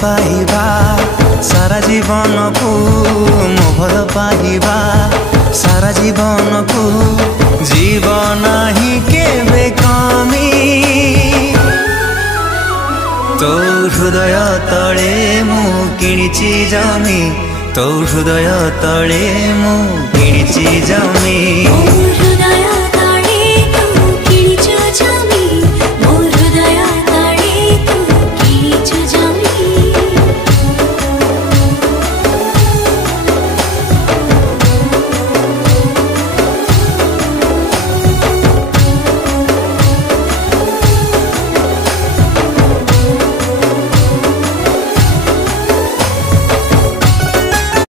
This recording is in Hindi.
पाइबा सारा जीवन को मो भल पाइबा सारा जीवन को जीवन ही केबे कमी तो हृदय तले मु किणिची जमी तो हृदय तले मु किणिची जमी।